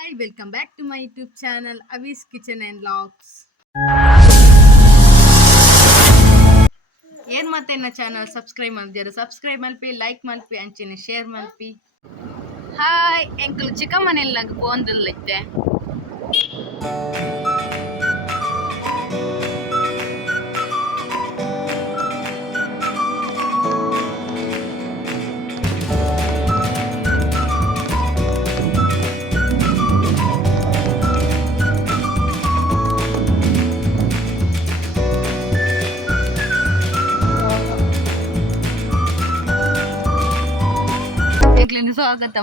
Hi welcome back to my YouTube channel Avi's kitchen and locks ಏನ್ ಮತ್ತೆ ನನ್ನ channel subscribe ಮಾಡಿದ್ಯಾರು subscribe ಮಲ್ಪಿ ಲೈಕ್ ಮಲ್ಪಿ ಅಂಚಿನ ಶೇರ್ ಮಲ್ಪಿ ಹಾಯ್ ಎಂಕಲ್ ಚಿಕ್ಕ ಮನೆಯಲ್ಲಿ ನಂಗೆ ಬೋಂದಿಲ್ಲ ಸ್ವಾಗತ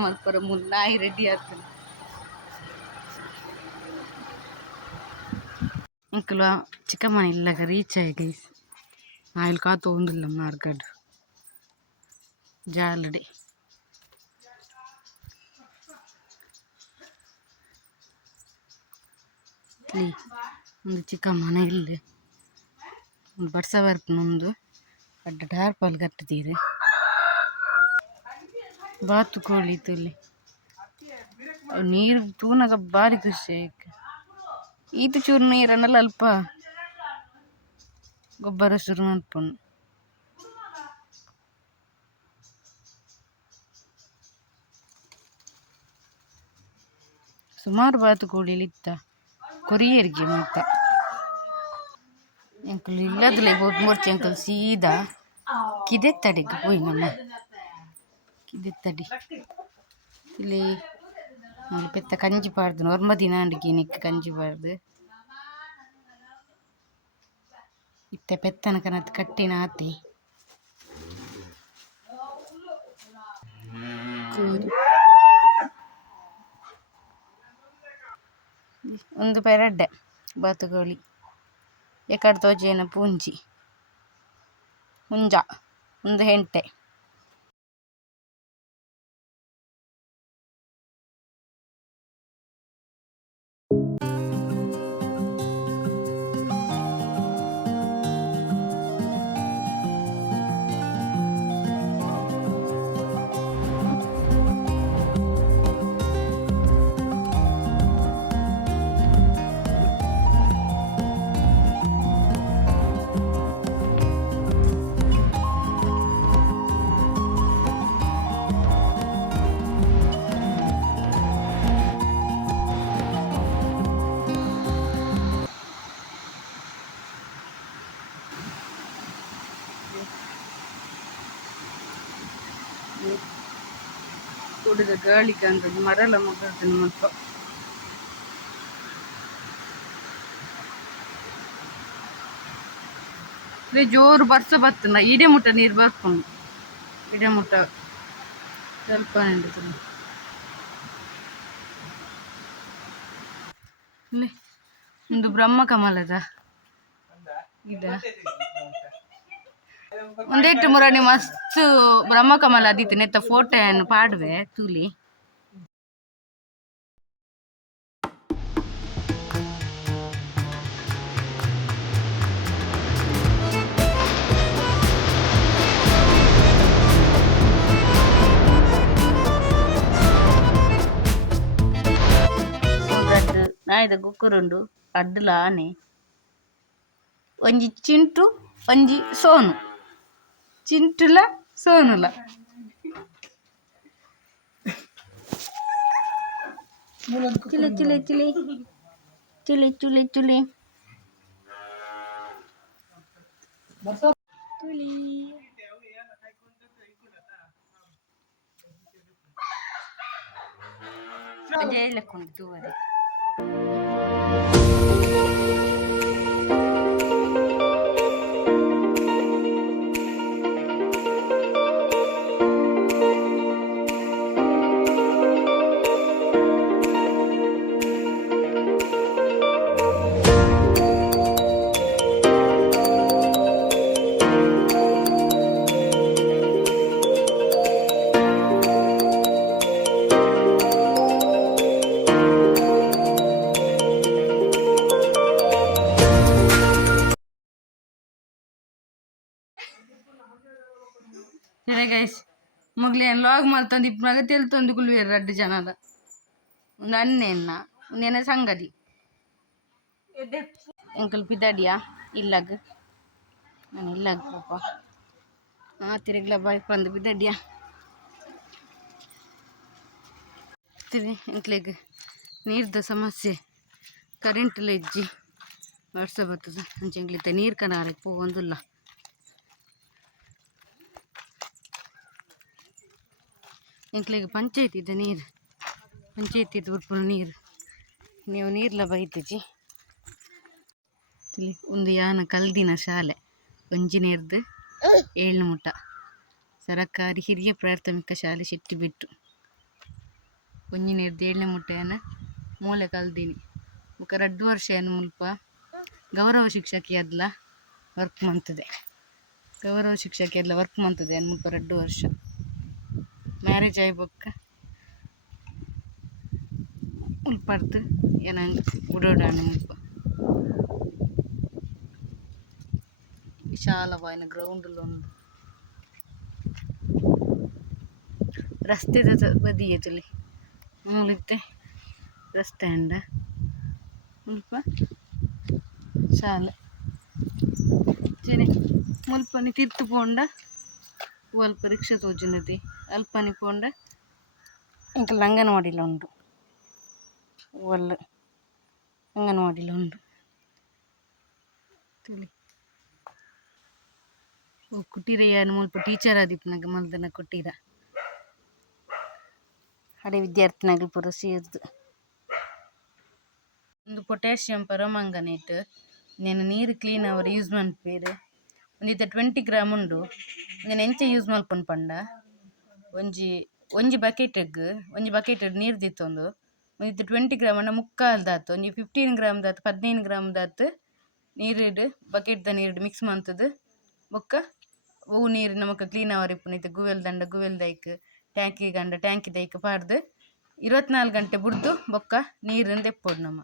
ಮಲ್ಪರ ಮುನ್ನ ನಾಯಿ ರೆಡ್ಡಿ ಆಗ್ತದೆ. ಎಂಕಲು ಚಿಕ್ಕ ಮನೆ ಇಲ್ಲಾಗ ರೀಚ್ ಆಗಿ ಗೈಸ್ ಆಯ್ಲು ಕಾತು ಒಂದಿಲ್ಲ ಮಾರ್ಗಡ್. ಜಾಲಡಿ ಇಲ್ಲಿ ಒಂದು ಚಿಕ್ಕ ಮನೆ ಇಲ್ಲಿ. ಒಂದು ಬಡ್ಸ ಬರ್ಪುನೊಂದು ಅಡ್ಡ ಟಾರ್ಪಲ್ ಕಟ್ಟಿದ್ದೀರಿ ಬಾತು ಕೋಳಿ ಇತ್ತು ಇಲ್ಲಿ. ನೀರು ತೂನಗ ಭಾರಿ ಖುಷಿ ಆಯ್ಕೆ ಈತ ಚೂರು ನೀರನ್ನೆಲ್ಲ ಅಲ್ಪ ಗೊಬ್ಬರ ಶುರು ಮಾಡ್ಕೊಂಡು. ಸುಮಾರು ಬಾತು ಕೋಳಿ ಇತ್ತ. ಕೊರಿಯರ್ಗೆ ಮತ್ತ ಎಂಕಲ್ ಇಲ್ಲದಲ್ಲ ಹೋಗಿ ಮೂರ್ತಿ ಅಂಕಲ್ ಸೀದಾ ಕಿದೆ ತಡೆಗೆ ಹೋಯ್ ನಮ್ಮ. ಕಿದೆ ತಡಿ ಇಲ್ಲಿ ಇಲ್ಲಿ ಪೆತ್ತ ಕಂಜಿ ಪಾಡ್ದು, ನೊರ್ಮ ದಿನ ಅಂಡಿಗೆ, ನಿಕ್ಕ ಕಂಜಿ ಪಾಡ್ದು. ಇತ್ತೆ ಪೆತ್ತನ ಕನತ್ ಕಟ್ಟಿನ ಆತಿ ಕೋರಿ. ಒಂದು ಪೆರಡ್ಡೆ ಬಾತುಕೋಳಿ. ಏಕಡೆ ತೋಜೇನ ಪೂಂಜಿ. ಹುಂಜ, ಒಂದು ಹೆಂಟೆ. ಕುಡಿದ ಗಾಳಿಗೆ ಅಂದದ್ದು ಮರ ಎಲ್ಲ ಮುಗಿದ್ರೆ ಮತ್ತು ಇದೇ ಜೋರು ಬರ್ಸ ಬರ್ತನ ಇಡೇ ಮುಟ್ಟ ನೀರು ಬರ್ಕೊಂಡು ಇಡೇ ಮುಟ್ಟ ಸ್ವಲ್ಪ ನಿಂಡಿತು ಇಲ್ಲಿ ಒಂದು ಬ್ರಹ್ಮ ಕಮಲದ ಗಿಡ ಒಂದೆಟ್ಟು ಮುರಾಣಿ ಮಸ್ತ್ ಬ್ರಹ್ಮಕಮಲ ಕಮಲ ಆದಿತ್ತು ನೆತ್ತ ಫೋಟೋ ಪಾಡ್ವೆ, ತೂಲಿ. ನಾಯ್ದ ಗುಕ್ಕುರುಂಡು ಅಡ್ಡಲ ಆನೆ ಒಂಜಿ ಚಿಂಟು, ಒಂಜಿ ಸೋನು. ചിന്നിട്ടില്ല സേണില്ല ಸರಿ గైస్ మొగలేను ಲಾಗ್ మళ్తుంది ఇప్పుడు ತೆಲ್ತೊಂದು ಕುಲ್ವೇರು ರಡ್ಡು ಜನದ. ಒಂದು ಅನ್ನೆನ್ನ ಒಂದೇನ ಸಂಗದಿ ಎಂಕಲ್ ಪಿದಾಡಿಯಾ ಇಲ್ಲಾಗ ನಾನು ಇಲ್ಲಾಗ ಪಾಪ. ಆ ತಿರುಗ್ಲ ಬಾಯ್ ಬಂದು ಬಿದ್ದಾಡಿಯಾ ತಿರಿ ಎಂಕ್ಲೆಗ್ ನೀರ್ದ ಸಮಸ್ಯೆ. ಕರೆಂಟ್ಲ ಇಜ್ಜಿ. ವಾಟ್ಸಪ್ ಬರ್ತದೆ ಅಂಚೆ ಎಂಕ್ಲಿತ್ತೆ ನೀರು ಕನಾರೆ ಪೋ ಎಂಕ್ಲೆಗ್ ಪಂಚಾಯತ್ ಇದೆ ನೀರು. ಪಂಚಾಯತಿದು ಉಡ್ಪುನ ನೀರು. ನೀವು ನೀರ್ಲ ಬೈತಿಜಿ ಇಲ್ಲಿ ಒಂದು ಯಾನ ಕಲ್ದಿನ ಶಾಲೆ. ಒಂಜಿನೇರ್ದು ಏಳ್ನ ಮುಟ ಸರಕಾರಿ ಹಿರಿಯ ಪ್ರಾಥಮಿಕ ಶಾಲೆ ಶೆಟ್ಟಿಬಿಟ್ಟು. ಒಂಜಿನೇರ್ದು ಏಳ್ನೇ ಮುಟ್ಟೆಯನ್ನ ಮೂಲೆ ಕಲ್ದಿನಿ. ಬೊಕ ರಡ್ಡು ವರ್ಷ ಏನು ಮುಲ್ಪ ಗೌರವ ಶಿಕ್ಷಕಿ ಅದ್ಲ ವರ್ಕ್ ಮಂತದೆ. ಗೌರವ ಶಿಕ್ಷಕಿ ಅದ್ಲ ವರ್ಕ್ ಮಂತದೆ ಏನು ಮುಲ್ಪ ರಡ್ಡು ವರ್ಷ. ಮ್ಯಾರೇಜ್ ಆಯ್ ಬೊಕ್ಕ ಮುಲ್ಪರ್ದು ಏನ ಉಡೋಡಾಣ ಮುಲ್ಪ ವಿಶಾಲವಾಯಿನ ಗ್ರೌಂಡ್ ಉಂಡು ರಸ್ತೆದ ತ- ಬದಿಯದಲ್ಲಿ ಮೂಲಿತ್ತೆ ರಸ್ತೆ ಅಂಡ ಮುಲ್ಪ ಶಾಲೆ ಸರಿ ಮುಲ್ಪನಿ ತಿರ್ತು ಪೋಂಡ ಅಲ್ಪ ರಿಕ್ಷಾ ತೋಜುನದಿ ಅಲ್ಪನಿ ಪೋಂಡ ಇಂಕಲ್ ಅಂಗನವಾಡಿಲ ಉಂಡು ಒಲ್ಲ ಅಂಗನವಾಡಿಲ ಉಂಡು ತಿಳಿ. ಓ ಕುಟೀರ ಯಾನು ಮುಲ್ಪ ಟೀಚರ್ ಆದಿಪ್ಪನಾಗ ಮಲ್ದನ ಕುಟೀರ ಹಳೆ ವಿದ್ಯಾರ್ಥಿನಾಗಲು ಪೂರ ಸೇರ್ದು. ಒಂದು ಪೊಟ್ಯಾಷಿಯಂ ಪರಮಂಗನೇಟ್ నేను ನೀರು ಕ್ಲೀನ್ ಅವರು ಯೂಸ್ ಮನ್ಪೇರು ಒಂದಿತ್ತ ಟ್ವೆಂಟಿ ಗ್ರಾಮ್ ಉಂಡು. నేను ಎಂಚ ಯೂಸ್ ಮಲ್ಪೊಂಡು ಪಂಡ. ಒಂಜಿ ಒಂಜಿ ಬಕೆಟ್ಗ್ ಒಂಜಿ ಬಕೆಟ್ ನೀರು ದಿತ್ತೊಂದು ಒಂದಿತ ಟ್ವೆಂಟಿ ಗ್ರಾಮ್ ಅಂಡ ಮುಕ್ಕಾಲ್ ದಾತು, ಒಂಜಿ ಫಿಫ್ಟೀನ್ ಗ್ರಾಮ್ ದಾತು ಪದಿನೈದು ಗ್ರಾಮ್ ದಾತು ಬಕೆಟ್ ಬಕೆಟ್ದ ನೀರಿಡು ಮಿಕ್ಸ್ ಮಂತುದು ಬೊಕ್ಕ ಅವು ನೀರು ನಮಕ್ ಕ್ಲೀನ್ ಆವರ್ ಇಪ್ಪುನು ಇತ್ತೆ ಗುವೆಲ್ ದಂಡ, ಗುವೆಲ್ ದೈಕ್, ಟ್ಯಾಂಕಿ ಗಂಡ, ಟ್ಯಾಂಕಿ ದೈಕ್ ಪಾಡ್ದು. ಇರುವತ್ನಾಲ್ಕು ಗಂಟೆ ಬುಡ್ದು ಬೊಕ್ಕ ನೀರನ್ನು ತೆಪ್ಪೊಡು ನಮ್ಮ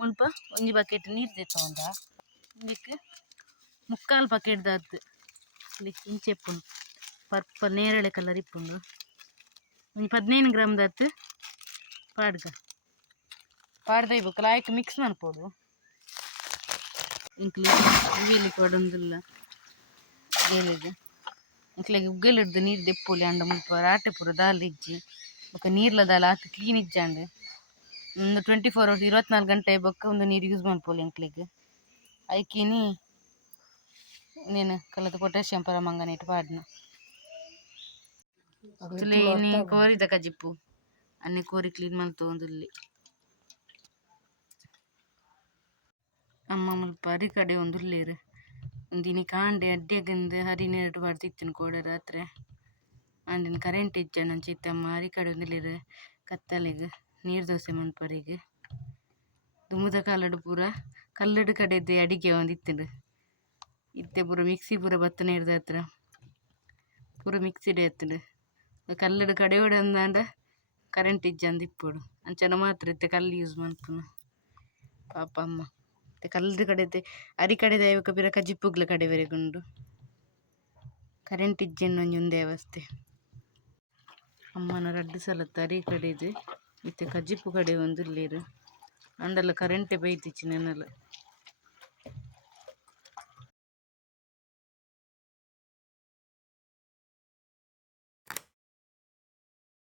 ಮುಲ್ಪ ಒಂಜಿ ಬಕೆಟ್ ನೀರು ತೆತ್ತೊಂದ ಇದಕ್ಕೆ ಮುಕ್ಕಾಲು ಬಕೆಟ್ ದಾದ್ ಇಂಚೆ ಇಪ್ಪುಂಡು ಪರ್ಪಲ್ ನೇರಳೆ ಕಲರ್ ಇಪ್ಪುಂಡು ಒಂಜಿ ಪದಿನೈದು ಗ್ರಾಮ್ ದಾತ್ ಪಾಡ್ಗ ಪಾಡ್ದ ಇಬ್ಬು ಲಾಯ್ಕ್ ಮಿಕ್ಸ್ ಮನ್ಪೋಡು ಇಂಕ್ಲಿ ಉಗಿಲಿ ಕೊಡೊಂದಿಲ್ಲ ಗೇಲಿಗೆ ಇಂಕ್ಲೆಗ್ ಉಗ್ಗೆಲ್ ಹಿಡ್ದು ನೀರು ದೆಪ್ಪೊಲಿ ಅಂಡ ಮುಲ್ಪ ರಾಟೆ ಪೂರ ದಾಲ್ ಇಜ್ಜಿ ಬೊಕ ನೀರ್ಲ ದಾಲ್ ಆತು ಕ್ಲೀನ್ ಇಜ್ಜಾಂಡ್ ಒಂದು ಟ್ವೆಂಟಿ ಫೋರ್ ಅವರ್ಸ್ ಇರವತ್ನಾಲ್ಕು ಗಂಟೆ ಬಕ್ಕ ಒಂದು ನೀರು ಯೂಸ್ ಮಾಡ್ಬೋದು ಎಂಕ್ಲಿಗೆ ಐಕಿನಿ ನೀನು ಕಲದ ಪೊಟ್ಯಾಷಿಯಂ ಪರಮಂಗನೇಟ್ ಪಾಡ್ನ ತುಲೆ ಕೋರಿ ಕೋರಿದ ಕಜಿಪ್ಪು ಅನ್ನ ಕೋರಿ ಕ್ಲೀನ್ ಮಲ್ತೊಂದುಲ್ಲೆ ಅಮ್ಮ ಮುಲ್ಪ ಅರಿ ಕಡೆ ಒಂದುಲ್ಲೇರು ಒಂದಿನಿ ಕಾಂಡೆ ಅಡ್ಡೆಗಂದು ಹರಿ ನೀರು ಬರ್ತಿತ್ತಿನ ಕೋಡ ರಾತ್ರಿ. ಅಂದಿನ ಕರೆಂಟ್ ಇಜ್ಜ ನನ್ನ ಚಿತ್ತಮ್ಮ ಅರಿ ಕಡೆ ಒಂದುಲ್ಲೇರು ಕತ್ತಲೆಗ್. ನೀರು ದೋಸೆ ಮನ್ಪರಿಗೆ ದುಮ್ಮದ ಕಾಲಡು ಪೂರ, ಕಲ್ಲಡು ಕಡೆದು ಅಡಿಗೆ ಒಂದು ಇತ್ತಿಂಡು ಇತ್ತೆ ಪೂರ ಮಿಕ್ಸಿ ಪೂರ ಭತ್ತ ನೀರ್ದ ಹತ್ರ ಪೂರ ಮಿಕ್ಸಿಡೆ ಎತ್ತುಂಡು. ಕಲ್ಲಡು ಕಡೆ ಅಂದಾಂಡ ಕರೆಂಟ್ ಇಜ್ಜಂದು ಇಪ್ಪೋಡು. ಅಂಚನ ಮಾತ್ರ ಇತ್ತೆ ಕಲ್ಲು ಯೂಸ್ ಮನ್ಪುನ ಪಾಪ ಅಮ್ಮ. ಇತ್ತೆ ಕಲ್ಲದ ಕಡೆದೆ ಅರಿ ಕಡೆ ದೈವಕ ಪಿರ ಕಜಿಪ್ಪುಗ್ಲ ಕಡೆ ಬೆರೆಗುಂಡು ಕರೆಂಟ್ ಇಜ್ಜೆನ್ ಒಂಜಿ ಒಂದೇ ಅವಸ್ಥೆ ಅಮ್ಮನ ರಡ್ಡು ಸಲ ಅರಿ ಕಡೆದು. ಇತ್ತೆ ಕಜಿಪ್ಪು ಕಡೆ ಒಂದುಲ್ಲೇರು ಅಂಡಲ ಕರೆಂಟೆ ಬೈತಿಚ್ಚಿ ನೆನಲು